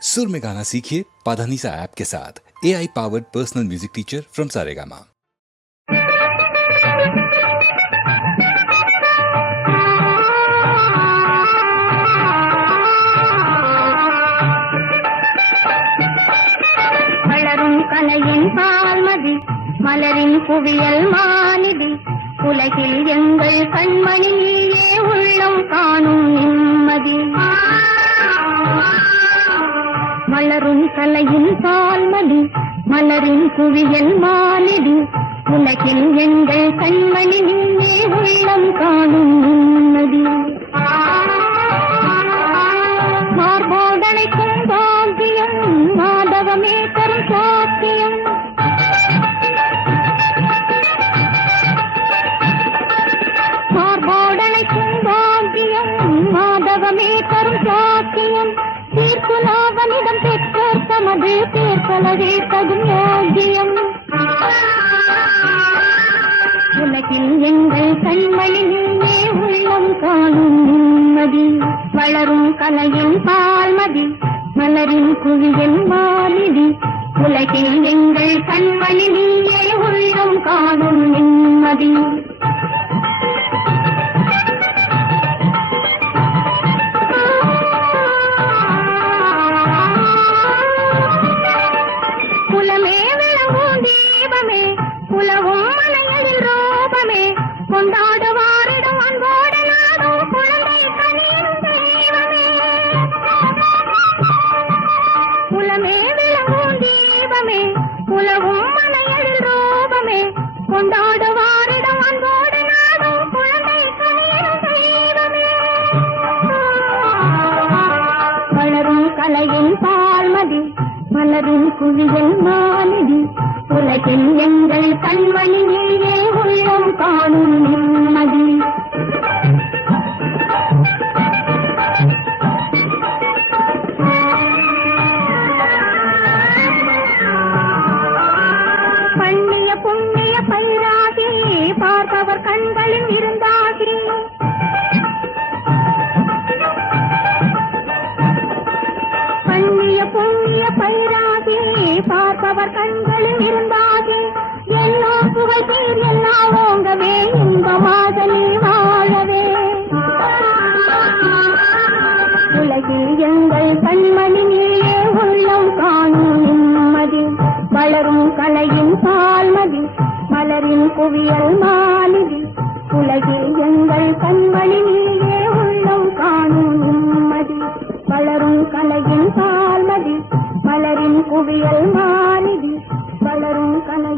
सुर में गाना सीखिए पाधानीसा ऐप के साथ। AI powered personal music teacher from Saregama. வளரும் கலையின் பால்மதி மலரின் குவியல் மாநிதி உலகில் எங்கள் கண்மணி நீயே உள்ளம் காணும் நிம்மதி. வளரும் கலையின் பால்மதி மலரின் குவியல் மாநிதி உலகில் எங்கள் கண்மணி நீயே உள்ளம் காணும் நிம்மதி. மார்போடனைக்கும் பாக்கியம் மாதவமே தரும் சாத்தியம். மார்போடனைக்கும் பாக்கியம் மாதவமே தரும் சாத்தியம். தீர்ப்பு லாபனிடம் பெற்றோர் தமது தேர்தலவே தகும் யோகியம். உலகில் எங்கள் கண்மணி நீயே உள்ளம் காணும் நிம்மதி. வளரும் கலையின் பால்மதி மலரின் குவியல் மாநிதி உலகில் எங்கள் கண்மணி நீயே உள்ளம் காணும் நிம்மதி. குலமே விளங்கும் தீபமே உலகும் மலையதில் ரூபமே கொண்டாடுவாரிடம் அன்போடு நாடும் குழந்தை கனியும் தெய்வமே. குலமே விளங்கும் தீபமே உலகும் மலையதில் ரூபமே கொண்டாடுவாரிடம் அன்போடு நாடும் குழந்தை கனியும் தெய்வமே. வளரும் கலையின் பால்மதி மலரின் குவியல் மாநிதி உலகில் எங்கள் கண்மணி நீயே உள்ளம் காணும் நிம்மதி. பண்ணிய புண்ணிய பயிராகி பார்ப்பவர் கண்களில் இருந்தாகி பண்ணிய புண்ணிய பயிராகி பார்ப்பவர் கண்களில் இருந்தாகி எல்லா புகழ் பேர் எல்லாம் ஓங்கவே இன்பமாக நீ வாழவே. உலகில் எங்கள் கண்மணி நீயே உள்ளம் காணும் நிம்மதி. வளரும் கலையின் பால்மதி மலரின் குவியல் மாநிதி உலகில் எங்கள் கண்மணி நீயே உள்ளம் காணும் நிம்மதி. வளரும் கலையின் பால்மதி மலரின் குவியல் மாநிதி வளரும் கலை